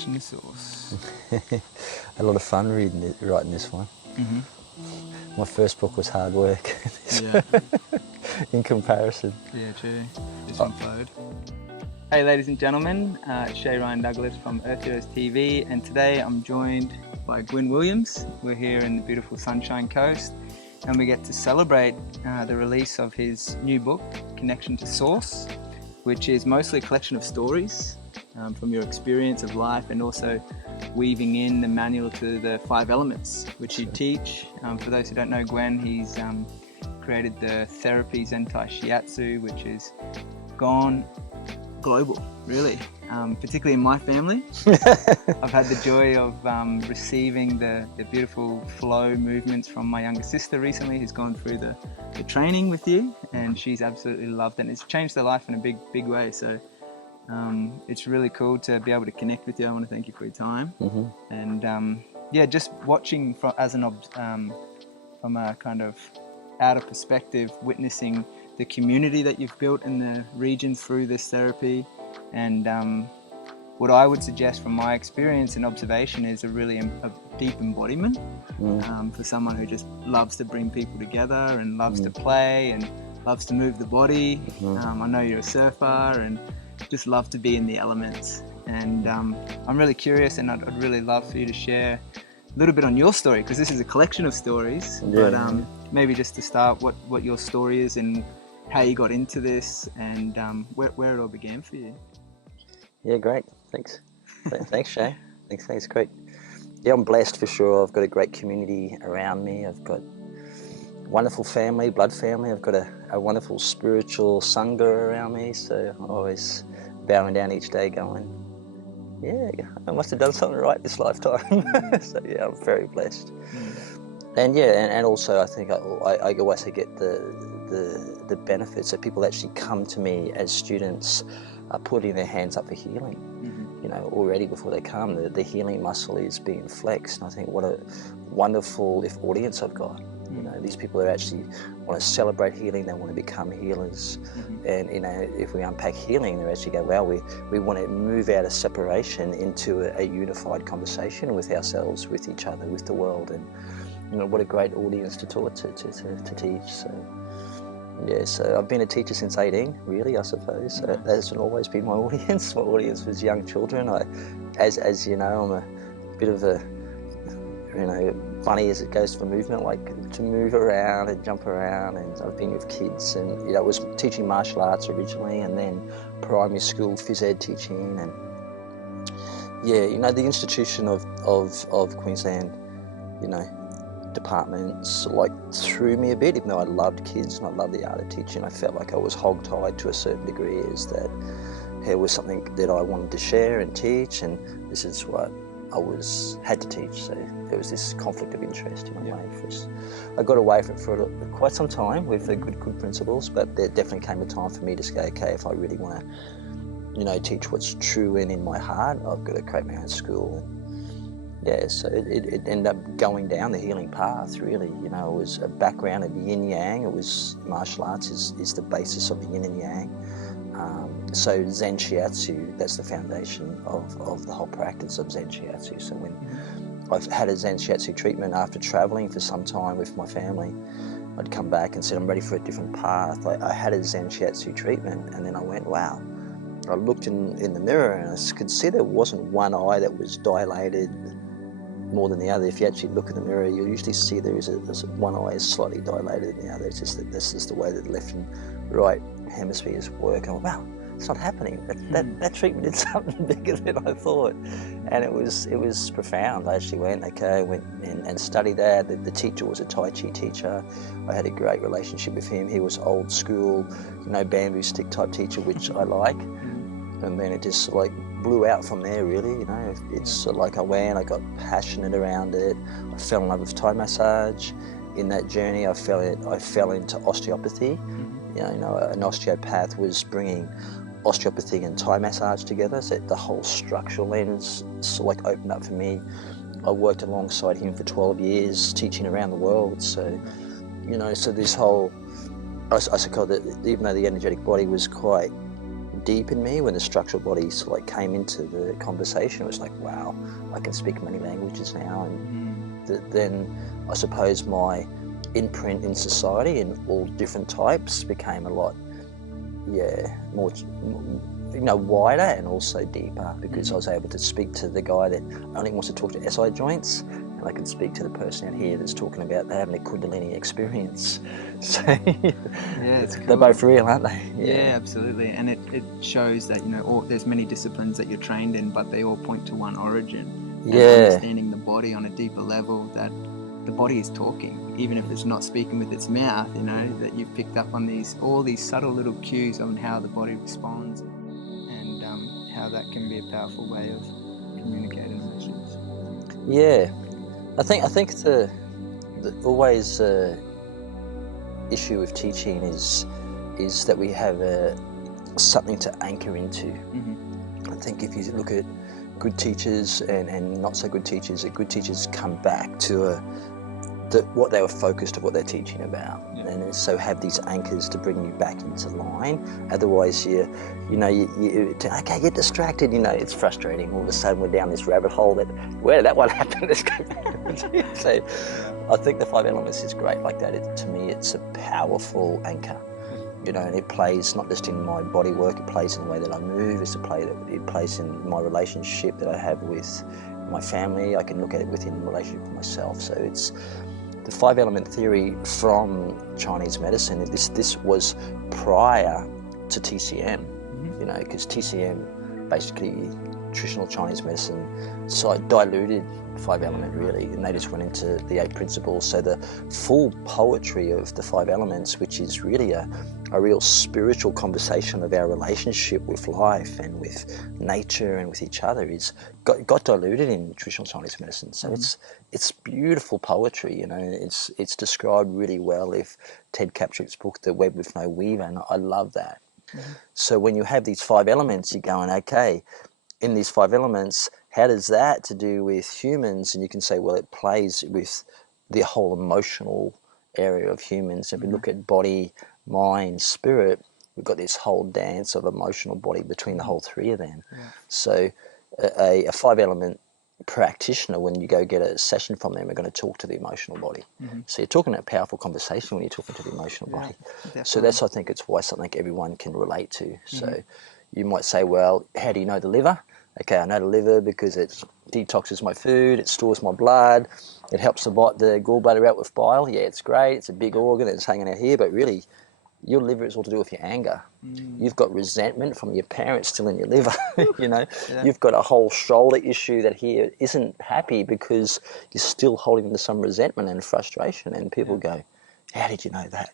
connection to source. A lot of fun writing this one. My first book was hard work. Yeah. In comparison. Yeah, true. This one flowed. Hey ladies and gentlemen, it's Shay Ryan Douglas from Earth Heroes TV, and today I'm joined by Gwyn Williams. We're here in the beautiful Sunshine Coast, and we get to celebrate the release of his new book, Connection to Source, which is mostly a collection of stories from your experience of life, and also weaving in the manual to the 5 elements, which you teach. For those who don't know Gwyn, he's created the therapies Zenthai Shiatsu, which has gone global, really, particularly in my family. I've had the joy of receiving the beautiful flow movements from my younger sister recently, who's gone through the training with you, and she's absolutely loved it, and it's changed her life in a big way. So it's really cool to be able to connect with you. I want to thank you for your time. And yeah, just watching from a kind of outer perspective, witnessing the community that you've built in the region through this therapy, and what I would suggest from my experience and observation is a deep embodiment for someone who just loves to bring people together and loves to play and loves to move the body. I know you're a surfer and just love to be in the elements, and I'm really curious, and I'd really love for you to share a little bit on your story, because this is a collection of stories. But maybe just to start, what your story is and how you got into this, and where it all began for you. Yeah, great. Thanks. Thanks, Shay. Thanks, great. Yeah, I'm blessed for sure. I've got a great community around me. I've got a wonderful family, blood family. I've got a wonderful spiritual sangha around me, so I'm always bowing down each day going, yeah, I must have done something right this lifetime. So yeah, I'm very blessed. And yeah, and also I think I always get the benefits that people actually come to me as students are putting their hands up for healing. You know, already before they come, the healing muscle is being flexed. And I think what a wonderful audience I've got. You know, these people are actually want to celebrate healing. They want to become healers. And you know, if we unpack healing, they actually go, well, we want to move out of separation into a unified conversation with ourselves, with each other, with the world. And you know, what a great audience to talk to teach. So yeah, so I've been a teacher since 18, really, I suppose. That hasn't always been my audience. My audience was young children. As you know, I'm a bit of a, you know, funny as it goes for movement, like to move around and jump around, and I've been with kids, and you know, I was teaching martial arts originally, and then primary school phys ed teaching, and yeah, you know, the institution of Queensland, you know, departments like threw me a bit, even though I loved kids and I loved the art of teaching. I felt like I was hog-tied to a certain degree, is that there was something that I wanted to share and teach, and this is what I had to teach. So there was this conflict of interest in a way. I got away from it for quite some time with the good principles, but there definitely came a time for me to go, okay, if I really want to, you know, teach what's true and in my heart, I've got to create my own school. Yeah, so it ended up going down the healing path, really. You know, it was a background of Yin and Yang. It was martial arts is the basis of Yin and Yang. So Zen Shiatsu, that's the foundation of the whole practice of Zen Shiatsu. So when I've had a Zen Shiatsu treatment after travelling for some time with my family, I'd come back and said, I'm ready for a different path. I had a Zen Shiatsu treatment, and then I went, wow. I looked in the mirror and I could see there wasn't one eye that was dilated more than the other. If you actually look in the mirror, you usually see there's one eye is slightly dilated than the other. It's just that this is the way that the left and right hemispheres work. And I went, wow, it's not happening. That treatment did something bigger than I thought, and it was profound. I actually went and studied that. The teacher was a Tai Chi teacher. I had a great relationship with him. He was old school, you know, bamboo stick type teacher, which I like. And then it just like blew out from there, really. You know, it's like I got passionate around it. I fell in love with Thai massage. In that journey, I fell into osteopathy. You know, an osteopath was bringing osteopathy and Thai massage together, so the whole structural lens sort of like opened up for me. I worked alongside him for 12 years, teaching around the world. So, you know, so this whole, I call it, even though the energetic body was quite deep in me when the structural body sort of like came into the conversation. It was like, wow, I can speak many languages now. And then I suppose my imprint in society in all different types became a lot, more, wider and also deeper, because I was able to speak to the guy that only wants to talk to SI joints, and I could speak to the person out here that's talking about having a Kundalini experience. So it's cool. They're both real, aren't they? Yeah, absolutely. And it shows that, there's many disciplines that you're trained in, but they all point to one origin. And understanding the body on a deeper level, that the body is talking, even if it's not speaking with its mouth, that you've picked up on all these subtle little cues on how the body responds, and how that can be a powerful way of communicating messages. Yeah, I think the always issue with teaching is that we have something to anchor into. I think if you look at good teachers and not so good teachers, that good teachers come back to what they were focused on, what they're teaching about, and so have these anchors to bring you back into line. Otherwise, you get distracted. It's frustrating. All of a sudden, we're down this rabbit hole. Where did that one happen? Let's go back. So, I think the 5 elements is great like that. To me, it's a powerful anchor. And it plays not just in my body work. It plays in the way that I move. It plays in my relationship that I have with my family. I can look at it within relationship with myself. So it's the 5 element theory from Chinese medicine. This was prior to TCM, because TCM, basically traditional Chinese medicine, so diluted 5 element really, and they just went into the 8 principles. So the full poetry of the 5 elements, which is really a real spiritual conversation of our relationship with life and with nature and with each other, got diluted in traditional Chinese medicine. So it's beautiful poetry. It's described really well. If Ted Kaptchuk's book, The Web with No Weaver, and I love that. So when you have these 5 elements, you're going, okay, in these 5 elements, how does that to do with humans? And you can say, well, it plays with the whole emotional area of humans. If we look at body, mind, spirit, we've got this whole dance of emotional body between the whole 3 of them. So a 5 element practitioner, when you go get a session from them, are going to talk to the emotional body. So you're talking a powerful conversation when you're talking to the emotional body. Definitely. So that's, I think, it's why something everyone can relate to. So you might say, well, how do you know the liver? Okay, I know the liver because it detoxes my food, it stores my blood, it helps the gallbladder out with bile. Yeah, it's great, it's a big organ, it's hanging out here, but really, your liver is all to do with your anger. You've got resentment from your parents still in your liver, You've got a whole shoulder issue that here isn't happy because you're still holding into some resentment and frustration, and people go, how did you know that?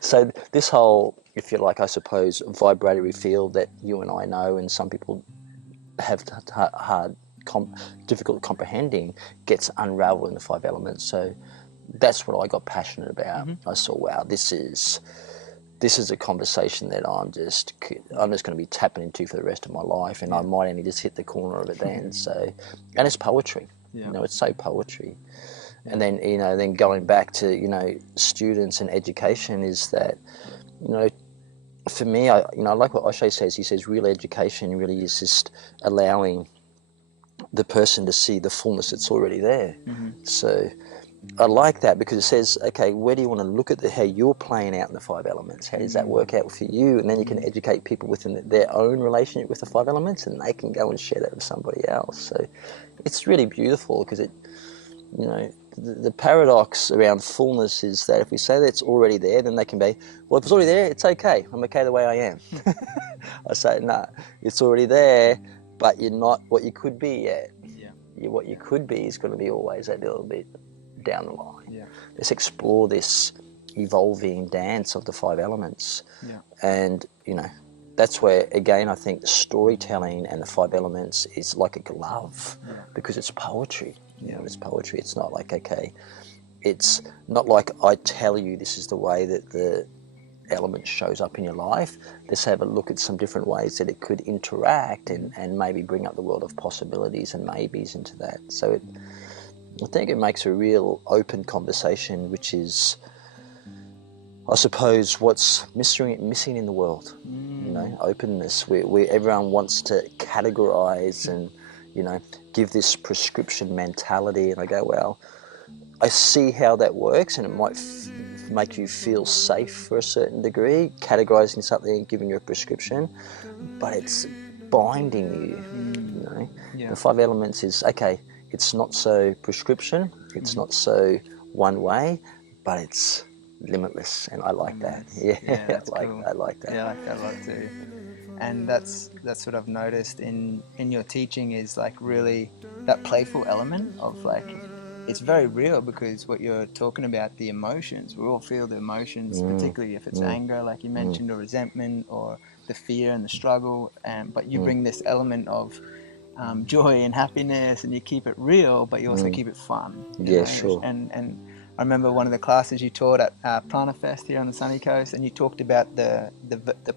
So this whole, if you like, I suppose, vibratory field that you and I know, and some people have difficult comprehending, gets unraveled in the 5 elements. So that's what I got passionate about. I saw, wow, this is a conversation that I'm just going to be tapping into for the rest of my life, and I might only just hit the corner of it then. So, and it's poetry. It's so poetry. And then, then going back to, students and education, is that, for me, I like what Osho says. He says real education really is just allowing the person to see the fullness that's already there. So I like that, because it says, okay, where do you want to look at how you're playing out in the 5 elements? How does that work out for you? And then you can educate people within their own relationship with the 5 elements, and they can go and share that with somebody else. So it's really beautiful, because it, the paradox around fullness is that if we say that it's already there, then they can be, well, if it's already there, it's okay. I'm okay the way I am. I say, no, it's already there, but you're not what you could be yet. What you could be is going to be always a little bit down the line. Let's explore this evolving dance of the 5 elements. And, that's where, again, I think the storytelling and the 5 elements is like a glove, because it's poetry. It's poetry. It's not like, okay, it's not like I tell you this is the way that the element shows up in your life. Let's have a look at some different ways that it could interact and maybe bring up the world of possibilities and maybes into that. So I think it makes a real open conversation, which is, I suppose, what's missing in the world. You know, openness. Everyone wants to categorize and, you know, give this prescription mentality. And I go, well, I see how that works, and it might make you feel safe for a certain degree, categorizing something and giving you a prescription, but it's binding you, you know. Yeah. The 5 elements is, okay, it's not so prescription, it's not so one way, but it's limitless, and I like that. Yeah, that's cool. I like that. Yeah, I like that a lot too. And that's what I've noticed in your teaching is like really that playful element of like, it's very real, because what you're talking about, the emotions, we all feel the emotions, particularly if it's anger, like you mentioned, or resentment, or the fear and the struggle. But you bring this element of joy and happiness, and you keep it real, but you also keep it fun. You know? Sure. And I remember one of the classes you taught at Prana Fest here on the sunny coast, and you talked about the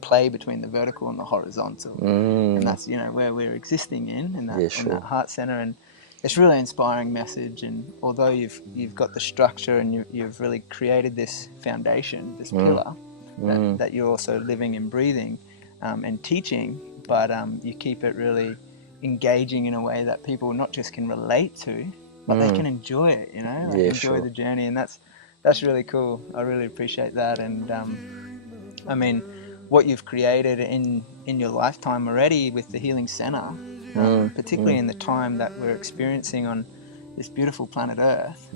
play between the vertical and the horizontal, and that's, you know, where we're existing in that, in that heart center. And it's really inspiring message. And although you've got the structure and you've really created this foundation, this pillar that you're also living and breathing and teaching, but you keep it really engaging in a way that people not just can relate to, but they can enjoy it, you know, like enjoy the journey. And that's really cool. I really appreciate that. And I mean, what you've created in your lifetime already with the Healing Center, particularly in the time that we're experiencing on this beautiful planet Earth,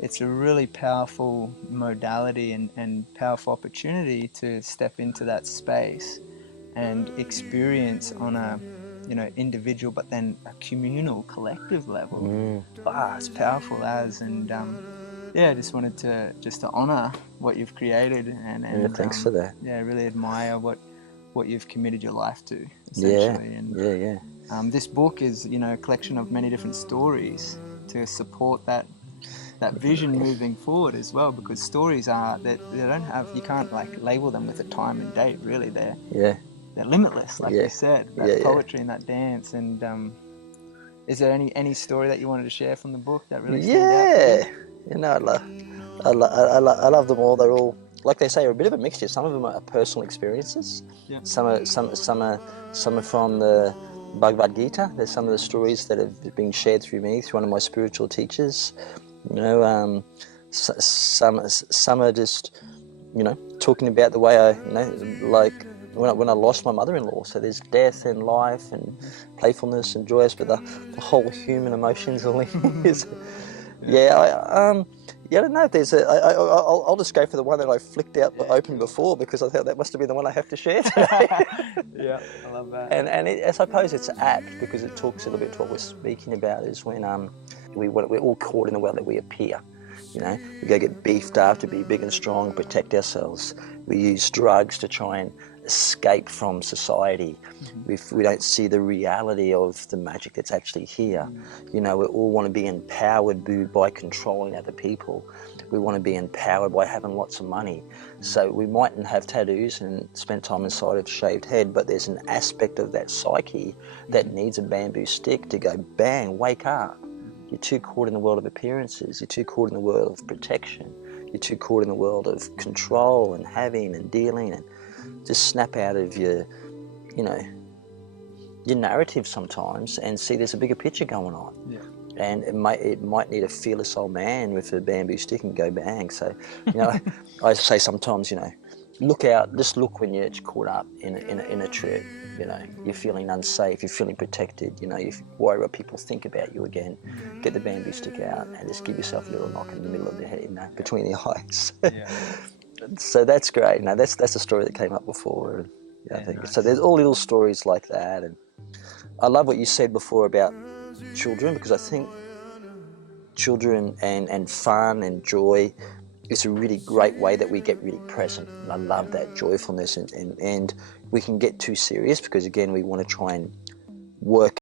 it's a really powerful modality and powerful opportunity to step into that space and experience on a, you know, individual, but then a communal, collective level. It's powerful as. And yeah, I just wanted to honor what you've created, and thanks for that. Yeah, really admire what you've committed your life to, essentially. This book is, you know, a collection of many different stories to support that vision moving forward as well, because stories are that they don't have, you can't like label them with a time and date, really. They're limitless, like you said, that poetry and that dance. And is there any story that you wanted to share from the book that really stand out for you? You know, I love them all. They're all, like they say, are a bit of a mixture. Some of them are personal experiences. Some are from the Bhagavad Gita. There's some of the stories that have been shared through me, through one of my spiritual teachers. You know, some are just, you know, talking about the way I, you know, like when I lost my mother-in-law. So there's death and life and playfulness and joyous, but the whole human emotions are linked. I don't know if there's I'll just go for the one that I flicked out open before, because I thought that must have been the one I have to share today. Yeah, I love that. And I suppose it's apt, because it talks a little bit to what we're speaking about, is when we're all caught in the world that we appear. You know, we go get beefed up to be big and strong, protect ourselves. We use drugs to try and escape from society. We don't see the reality of the magic that's actually here. You know, we all want to be empowered by controlling other people. We want to be empowered by having lots of money. So we mightn't have tattoos and spend time inside of a shaved head, but there's an aspect of that psyche that needs a bamboo stick to go, bang, wake up. You're too caught in the world of appearances. You're too caught in the world of protection. You're too caught in the world of control and having and dealing, and just snap out of your, you know, your narrative sometimes and see there's a bigger picture going on. And it might need a fearless old man with a bamboo stick and go bang. So, you know, I say sometimes, you know, look out, just look when you're caught up in a trip. You know, you're feeling unsafe, you're feeling protected, you know, you worry what people think about you again. Get the bamboo stick out and just give yourself a little knock in the middle of the head, you know, between the eyes. So that's great. No, that's a story that came up before. I think nice. So there's all little stories like that. And I love what you said before about children, because I think children and fun and joy is a really great way that we get really present. And I love that joyfulness, and we can get too serious, because again we want to try and work